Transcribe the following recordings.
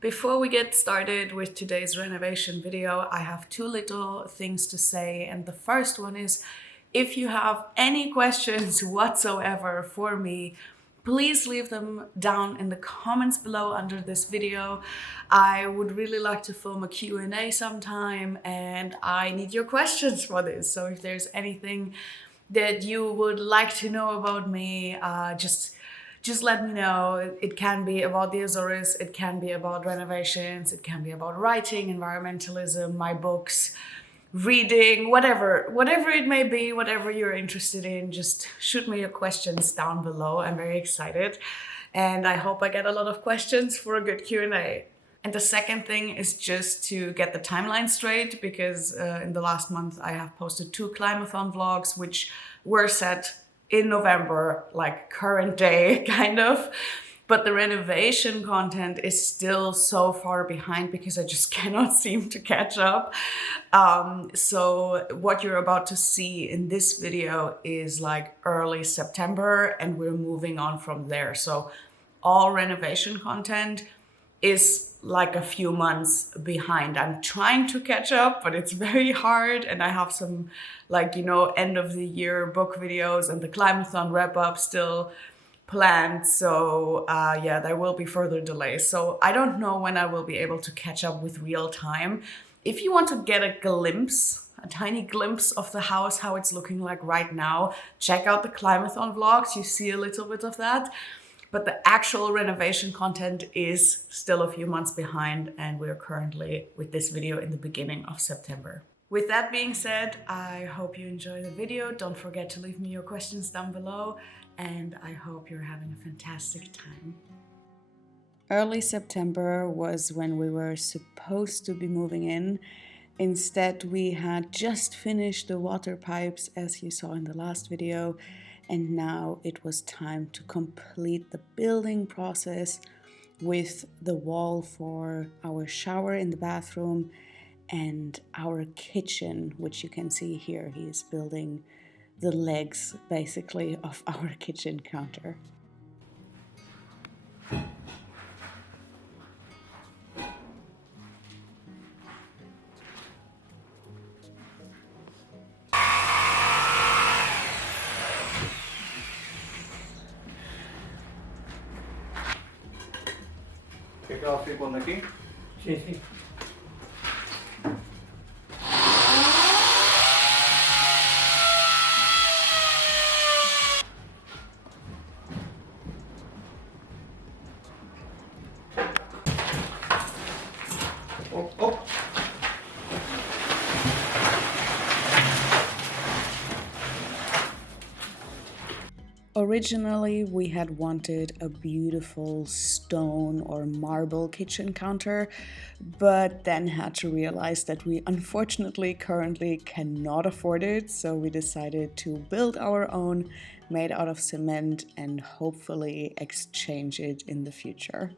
Before we get started with today's renovation video, I have two little things to say. And the first one is, if you have any questions whatsoever for me, please leave them down in the comments below under this video. I would really like to film a Q&A sometime, and I need your questions for this. So if there's anything that you would like to know about me, just let me know. It can be about the Azores, it can be about renovations, it can be about writing, environmentalism, my books, reading, whatever it may be, whatever you're interested in, just shoot me your questions down below. I'm very excited, and I hope I get a lot of questions for a good Q&A. And the second thing is just to get the timeline straight, because in the last month I have posted 2 Climathon vlogs, which were set in November, like current day kind of, but the renovation content is still so far behind because I just cannot seem to catch up. So what you're about to see in this video is like early September, and we're moving on from there. So all renovation content is like a few months behind. I'm trying to catch up, but it's very hard. And I have some, like, end of the year book videos and the Climathon wrap up still planned. So yeah, there will be further delays. So I don't know when I will be able to catch up with real time. If you want to get a tiny glimpse of the house, how it's looking like right now, check out the Climathon vlogs. You see a little bit of that. But the actual renovation content is still a few months behind, and we're currently with this video in the beginning of September. With that being said, I hope you enjoy the video. Don't forget to leave me your questions down below, and I hope you're having a fantastic time. Early September was when we were supposed to be moving in. Instead, we had just finished the water pipes, as you saw in the last video. And now it was time to complete the building process with the wall for our shower in the bathroom and our kitchen, which you can see here. He is building the legs, basically, of our kitchen counter. ¿Qué acabas de poner aquí? Sí, sí. Oh, oh. Originally, we had wanted a beautiful stone or marble kitchen counter, but then had to realize that we unfortunately currently cannot afford it, so we decided to build our own, made out of cement, and hopefully exchange it in the future.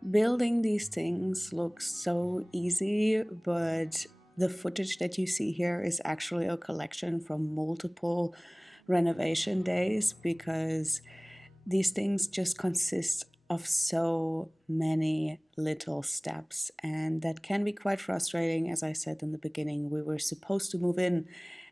Building these things looks so easy, but the footage that you see here is actually a collection from multiple renovation days, because these things just consist of so many little steps, and that can be quite frustrating. As I said in the beginning, we were supposed to move in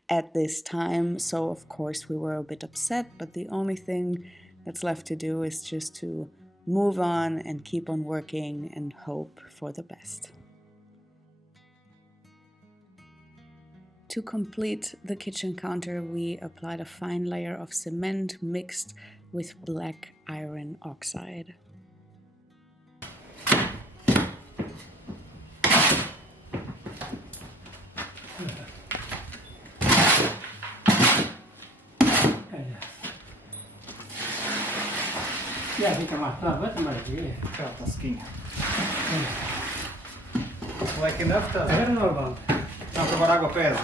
at this time, so of course we were a bit upset, but the only thing that's left to do is just to move on and keep on working and hope for the best. To complete the kitchen counter, we applied a fine layer of cement mixed with black iron oxide. Ja, fica marcando, vai tomar aqui. Ja, tasking. Vaikin efter Är det normal? kanske bara gå fel.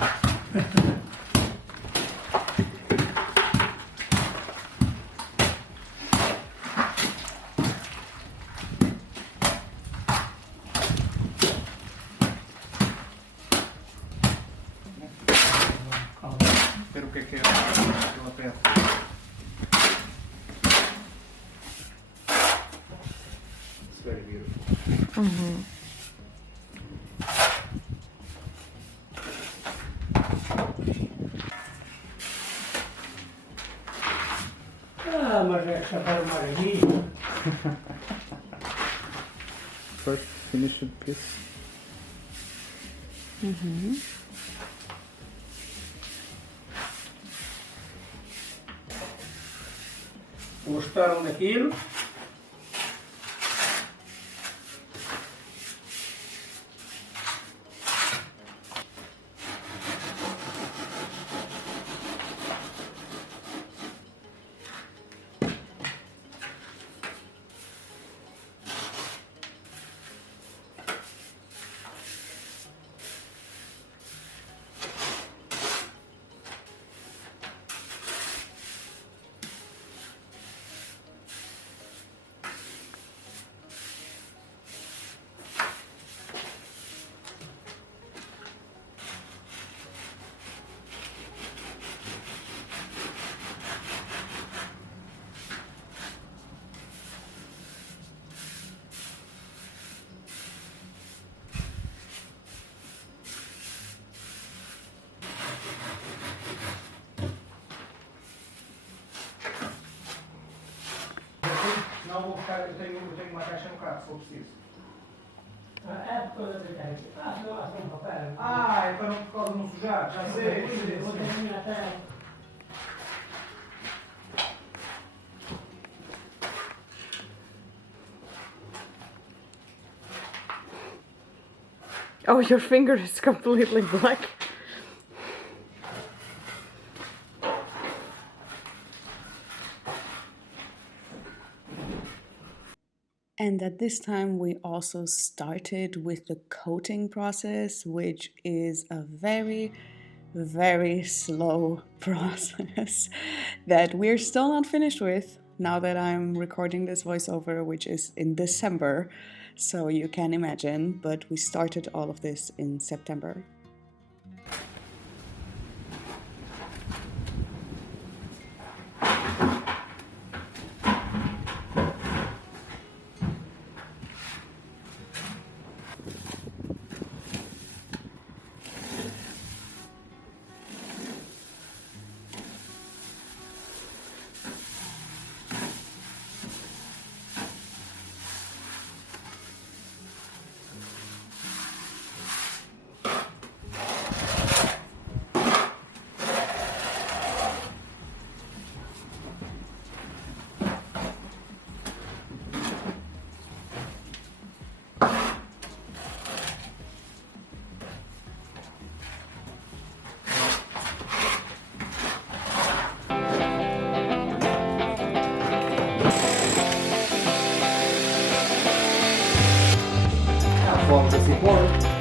Perukekin on fel. It's very beautiful. Ah, mas é que já para uma aqui. First finished piece. Gostaram daquilo? Não vou buscar, eu tenho uma caixa no carro, se for preciso. É por causa da carne. Ah, não, um papel. Ah, é para por causa de não sujar, já sei. Vou terminar até. Oh, your finger is completely black. And at this time, we also started with the coating process, which is a very, very slow process that we're still not finished with now that I'm recording this voiceover, which is in December. So you can imagine, but we started all of this in September. From the support.